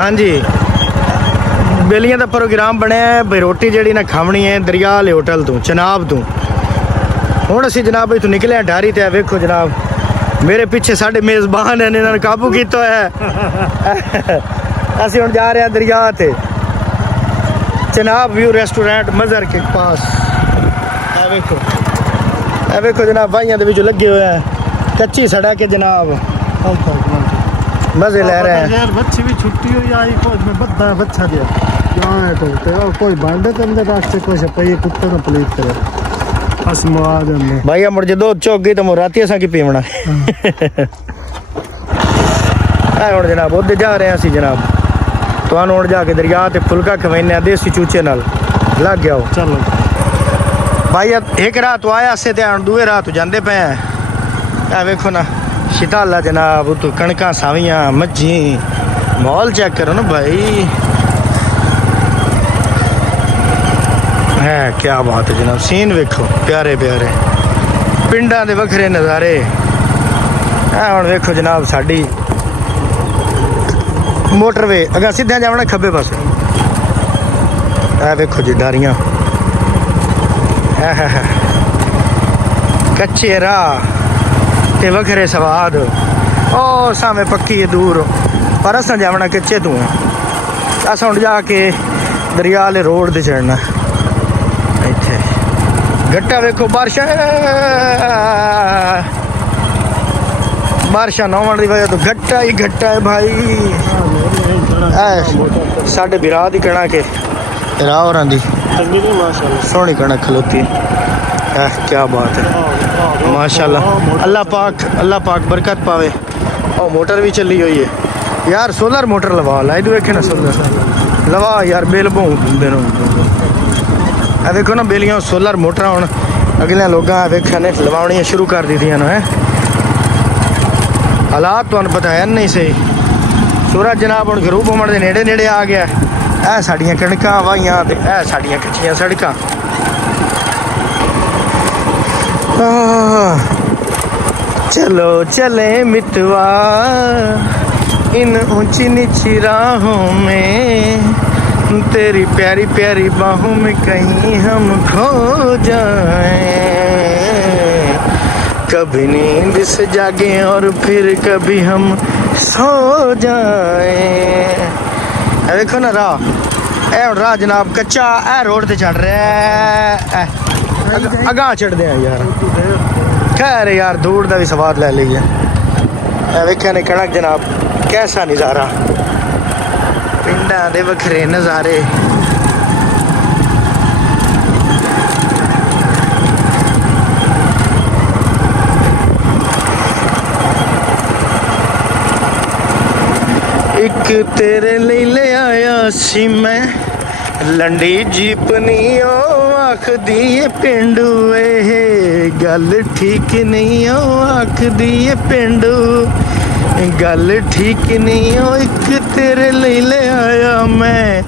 हाँ जी, बेलियां का प्रोग्राम बनया भाई, रोटी जी ना खावनी है दरिया वाले होटल तो चनाब तो। हुण असीं जनाब इत्थों निकले ढारी ते वेखो जनाब मेरे पीछे साढ़े मेज़बान हैं, इन्होंने काबू किया है। असीं हुण जा रहे हैं दरिया ते, चनाब व्यू रेस्टोरेंट मज़र के पास। ए वेखो जनाब भाइयों के विच लगे हुए हैं, कच्ची सड़क है जनाब, मजे ले रहे हैं यार। बच्ची भी छुट्टी हुई आई, कोई बद्दा बच्चा दिया कहां है तो और कोई बांडे ते अंदर रास्ते कोई छपई कुत्ते ना प्लीज करे बस मवा दे भाई। मुड़ जो चौक गई तो मुड़ राती असा की पीवना। हुण जनाब उधर जा रहे हैं असी जनाब, तुहानू हुण जाके दरिया ते फुलका खवाइने देसी चूचे नाल। लग गया चलो भाई, एक राह तो आया से ते हुण दूए राह तो जांदे पे हैं। वेखो ना शिताला जनाब, उतो कणकां सावियां मज्जी, माहौल चेक करो ना भाई, है क्या बात है जनाब। सीन वेखो प्यारे प्यारे, पिंडां दे वखरे नज़ारे। हुण वेखो जनाब साडी मोटरवे अगर सीधा जावना खब्बे पासे। वेखो जी डारियां, कच्चे राह ते वखरे सवाद। ओ सामे पक्की है दूर, पर असा जावना कच्चे तू है। अस हुण जाके दरिया वाले रोड ते चढ़ना। इत्थे गट्टा वेखो, बारिशां ना होने की वजह तो गट्टा ही गट्टा है भाई। साढ़े बिरा दी कणक के राह होरां दी सोहनी कणक खलोती। क्या बात है माशाल्लाह। अल्लाह पाक बरकत पावे। और मोटर भी चली हुई है यार, सोलर मोटर लवा ला इधर वेखे ना, सोलर लवा यार बेल बहु। देखो ना बेलियां सोलर मोटर हुण अगले लोगों वेख्या ने लवाउणियां शुरू कर दी दियां ने। हालात तुहानू पता है नहीं सही। सूरज जनाब हुण गरूब होने के नेड़े नेड़े आ गया। ऐ साड़ियां कणकां वाहियां ते ऐ साड़ियां कच्चियां सड़कां। चलो चले मितवा इन ऊंची नीची राहों में, तेरी प्यारी प्यारी बाहों में कहीं हम खो जाएं। कभी नींद से जागे और फिर कभी हम सो जाएं। देखो ना राह जनाब कच्चा ए रोड ते चढ़ रहा है। अगां चढ़दे हैं यार, खैर यार दूर का भी स्वाद ले लीजिए। वेख्या ने कणक जनाब, कैसा नज़ारा, पिंडां दे वखरे नज़ारे। एक तेरे लिए ले आया सी मैं लंडी जीपनी, आखदी ए पिंडू ए गल ठीक नहीं, आखदी ए पिंडू गल ठीक नहीं। एक तेरे लिए ले आया मैं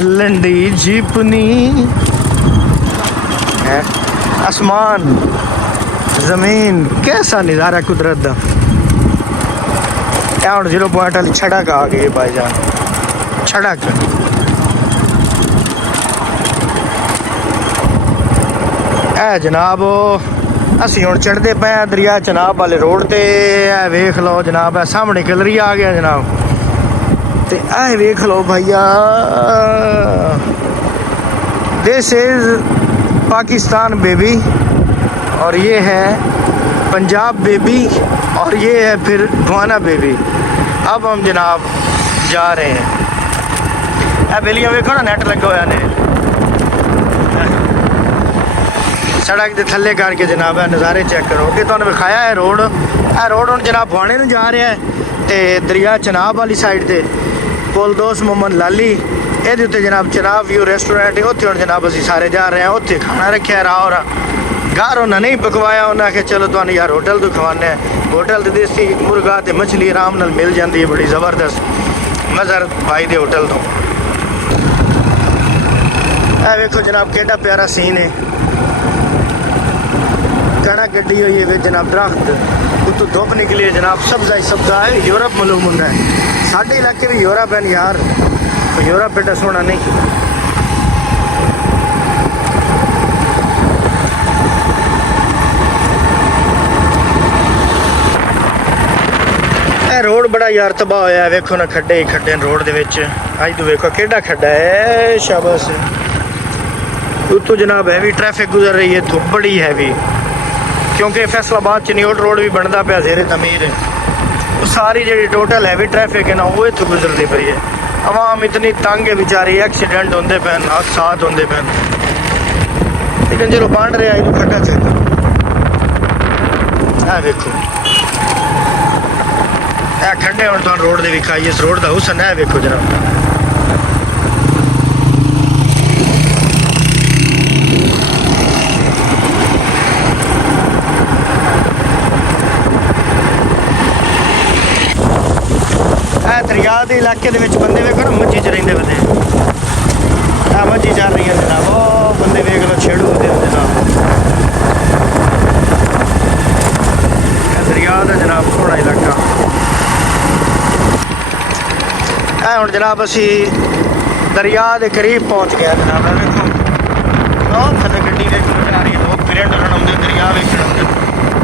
लंडी जीपनी। आसमान जमीन कैसा नज़ारा कुदरत का। हुण 0 पॉइंट वाली छड़क आ गई भाईजान, छड़क। ए जनाब असी हुण चढ़ते पे दरिया चनाब वाले रोड ते। वेख लो जनाब सामने गैलरी आ गया जनाब, ते ए वेख लो भैया, दिस इज पाकिस्तान बेबी, और ये है पंजाब बेबी, और ये है फिर गुआना बेबी। अब हम जनाब जा रहे हैं। बेलियां वेखो ना नेट लगे हुए ने, सड़क के थले करके जनाब नज़ारे चेक करो। कि तुहानू विखाया है रोड, रोड हुण जनाब भाणे नूं जा रहा है, ते दरिया चनाब वाली साइड ते पुल दोस्त मोहम्मद लाली ये उत्ते जनाब चनाब व्यू रेस्टोरेंट है। उत्थे हुण जनाब असीं सारे जा रहे हैं। उत्थे खाना रखा राह और घर उन्हें नहीं पकवाया, उन्हें आख्या चलो तुहानू यार होटल तो खवाने। होटल तो देसी मुर्गा ते मछली आराम नाल मिल जाती है, बड़ी ज़बरदस्त मज़र भाई दे होटल तो। वेखो जनाब केड़ा प्यारा सीन है, कणक गड्डी हुई है जनाब, दरख्त तो धुप निकली है जनाब, सब्जा ही सब्जा है, यूरोप मालूम होता है। साढ़े इलाके भी यूरोप है यार, तो यूरोप बेटा सोना नहीं। रोड बड़ा यार तबाह होया है, वेखो ना खड्डे ही खड्डे रोड दे विच। अज तो वेखो केड़ा खड्डा है, शाबाश। उत्तों जनाब हैवी ट्रैफिक गुजर रही है, धुप बड़ी हैवी, क्योंकि फैसलाबाद चनियोट रोड भी बनता पाया जेरे तमीर है। वो सारी जी टोटल हैवी ट्रैफिक है ना, वो इतों गुजरती पई है। आवाम इतनी तंग है बेचारी, एक्सीडेंट होंदे पैन, हादसात होंदे पैन। लेकिन चलो बन रहा है, खड्डा चेक है वेखो, ए खड्डे हम तो रोड दे विखाई, इस रोड का हुसन है वेखो जनाब। दरिया के इलाके के बंदे वेखो ना, मच्छी च रहिंदे बंदे, मच्छी चल रही है जनाब। वो बंदे वेख लो छेड़ू होते जनाब, दरिया का जनाब सोहना इलाका है। हुण जनाब असी दरिया के करीब पहुँच गया जनाब। वेखो थले गड्डी वेखो आ रही है, लोग पिंड आते दरिया वेखण आते।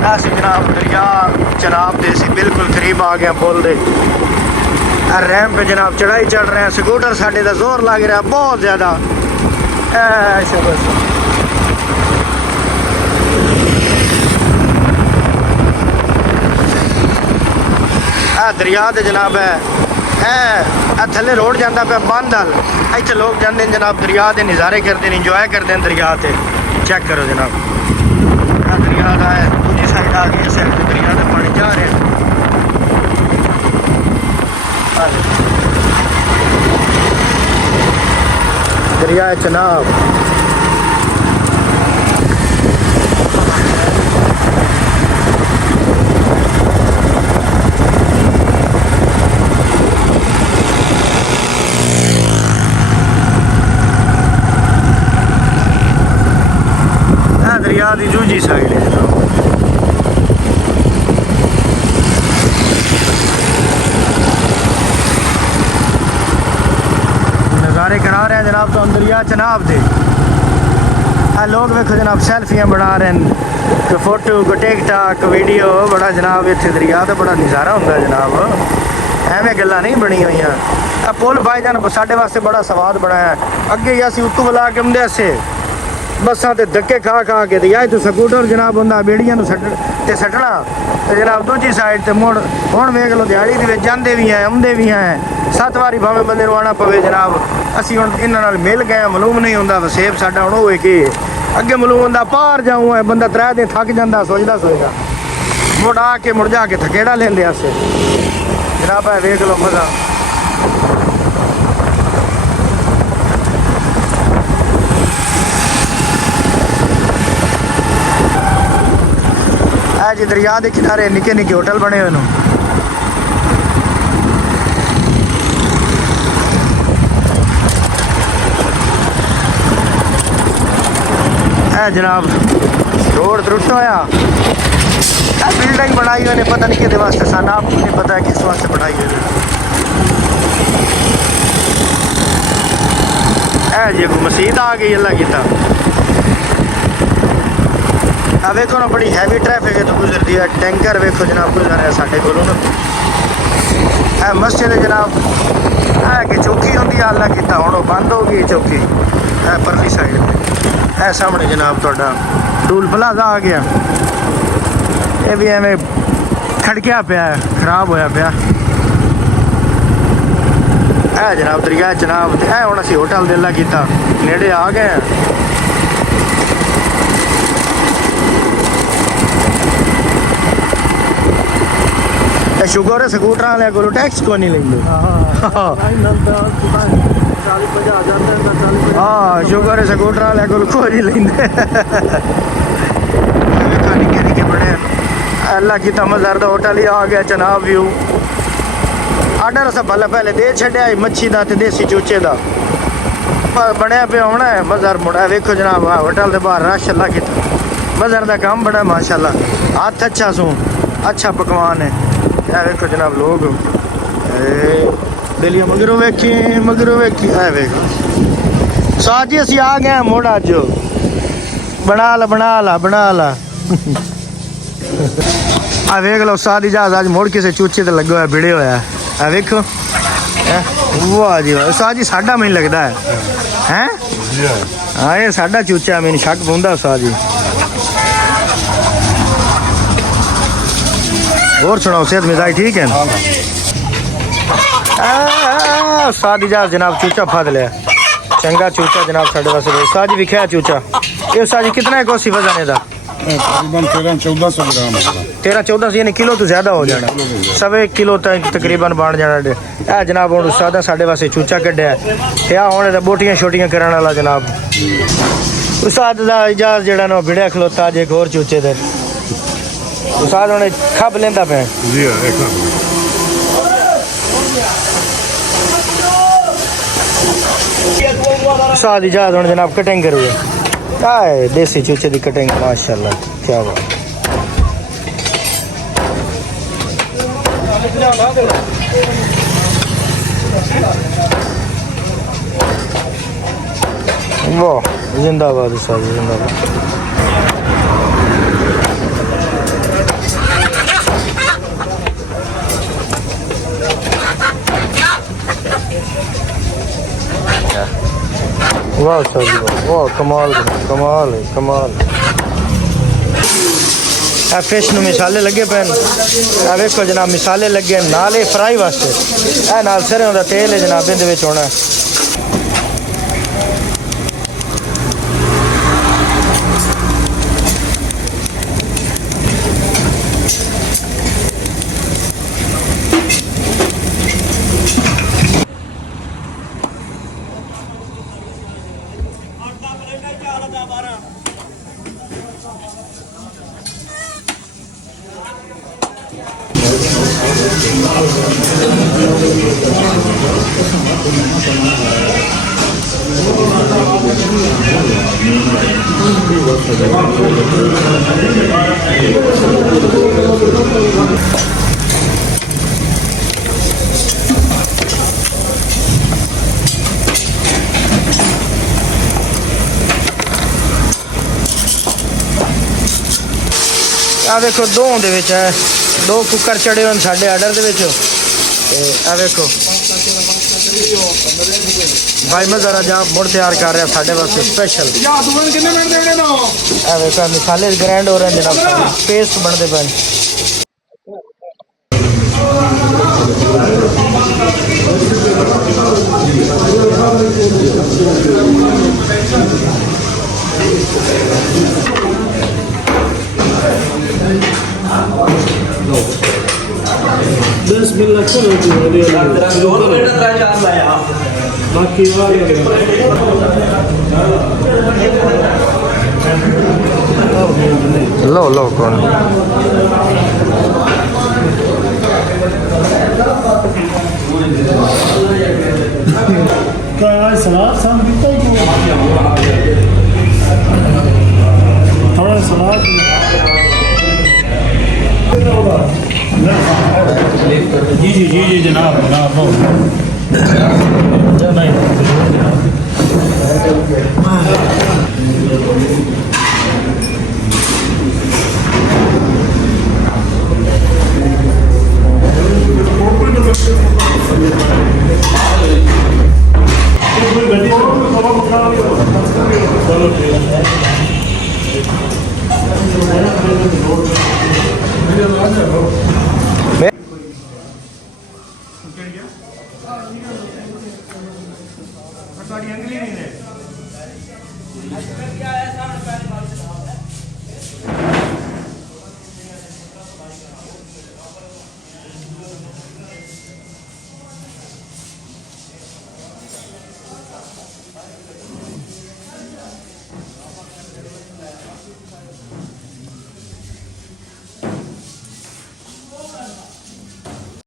अस जनाब दरिया चनाब के असी बिल्कुल करीब आ गए पुल दे। रैम पे जनाब चढ़ाई चढ़ रहे हैं, स्कूटर साढ़े का जोर लग रहा है बहुत ज्यादा। दरिया दे जनाब है थले रोड जाता पे बंद हल, इतने लोग जाते हैं जनाब, दरिया के नज़ारे करते हैं, इंजॉय करते हैं दरिया से। चेक करो जनाब, दरिया का है दूसरी साइड आ गई, साइड दरिया का पानी जा रहा है। दरिया चनाब दरिया की दूजी साइड है जनाब। नज़ारे करा रहे हैं जनाब तो दरिया चनाब दे। लोग वेखो जनाब सेल्फियाँ बना रहे हैं, कोई फोटो कोई टिकटॉक वीडियो, बड़ा जनाब इतने दरिया का बड़ा नज़ारा होंगे जनाब, एवं गल्लां नहीं बनी हुई। पुल भाईजान साढ़े वास्ते बड़ा स्वाद बनाया। अगे ही असी उत्तों बुला के आंदे से बसा ते धक्के खा खा के या तो स्कूटर जनाब होंगे बेड़ियां सट्टना, तो जनाब दूजी साइड से मुड़ हुण वेख लो दिहाड़ी के जाते भी हैं आउंदे भी हैं, 7 वारी भावें बंदे आना पवे जनाब। असी हुण इन्हां नाल मिल गए, मालूम नहीं होंदा वसेब साडा हुण होए कि अगे मालूम होंदा पार जाऊँ है बंदा 3 दिन थक जाता सोचदा मुड़ आके मुड़ जाके थकेड़ा लेंदे अस जनाब। है वेख लो मज़ा। जी दरिया के किनारे निके निके होटल बने हुए है जनाब। रोड त्रुट होया, बिल्डिंग बनाई हुई ने पता नहीं कि वास्ते, सन आपको नहीं पता है किस वास्ते बनाई हुई है। जी मसीद आ गई अल्लाह की। वेखो ना बड़ी हैवी ट्रैफिक है तो गुजरती है। टैंकर वेखो जनाब गुजर रहा है साढ़े को ना। मस्जिद है जनाब, है कि चौकी होंगी अल्लाह की, हूँ बंद हो गई चौकी। है परली साइड है सामने जनाब थोड़ा टूल प्लाजा आ गया, ये भी एवं खड़किया पाया खराब होया पाया है जनाब। दरिया जनाब है हूँ असी होटल दिला किया नेड़े आ गए। शुगर है स्कूटर वाले को टैक्स को नहीं लेंगे। हाँ शुगर है स्कूटर वाले को नहीं लेंगे। निके निके बड़े अल्लाह की मज़ार का होटल ही आ गया जनाब। व्यू आर्डर अस भला पहले दे छड़िया मच्छी का ते देसी चूचे का बनया पे होना है। मज़ार मुड़ा वेखो जनाब होटल के बाहर रश अल्लाह की मज़ार का काम बड़ा माशाल्लाह। हाथ अच्छा सू अच्छा पकवान है। ए देखो जनाब लोग दिलिया मगरों वेखी ए वेखो साथ जी असी आ गए मुड़ अज बना ला आ वेख लो सादी जहाज अज मुड़ किसी चूचे ते लगे हुआ भिड़े होया आ वेखो वाह जी वाह साद जी साडा मैनूं लगदा है हाँ ये साडा चूचा मैनूं शक पौंदा साद जी और सुनाओ सेहत मिजाज ठीक है सादी जहाज जनाब चूचा फद लिया चंगा चूचा जनाब साढ़े वास्ते साद जी विख्या चूचा ये साद जी कितना है कोसी वजन है तकरीबन 1300-1400 ग्राम है 13-1400 यानी किलो तो ज्यादा हो जाना सवे किलो तक तकरीबन बन जाना ए जनाब हुण उस्तादा साडे वास्ते चूचा कड्ढिया ते आ हुण बोटियां छोटियां करन वाला जनाब उस्ताद दा इजाज जेड़ा ना भिड़िया खलोता जे एक होर चूचे ते उस्ताद हुण खप लेंदा पे जी एक उस्ताद इजाज हुण जनाब कटिंग करूगे आए देसी चूचे दी कटिंग माशाल्लाह क्या बात वाह जिंदाबाद उस्ताद जिंदाबाद वाह उस्ताद जी वाह कमाल फिश नूं मिसाले लगे पैन आ वेखो जनाब मिसाले लगे नाल फ्राई वास्ते ए नाल सरसों दा तेल है जनाब इहदे विच होना आ देखो दो दे विच है दो कुकर चढ़े हुए साढ़े आर्डर दे विच आ देखो भाई मैं जरा जा मुड़ तैयार कर रहा साढ़े वास्ते स्पेशल आ देखो मसाले ग्राइंड हो रहे हैं जनाब पेस्ट बनते पे बाकी लो कौन सलाद साम थोड़ा सलाद जी जनाब ग्राम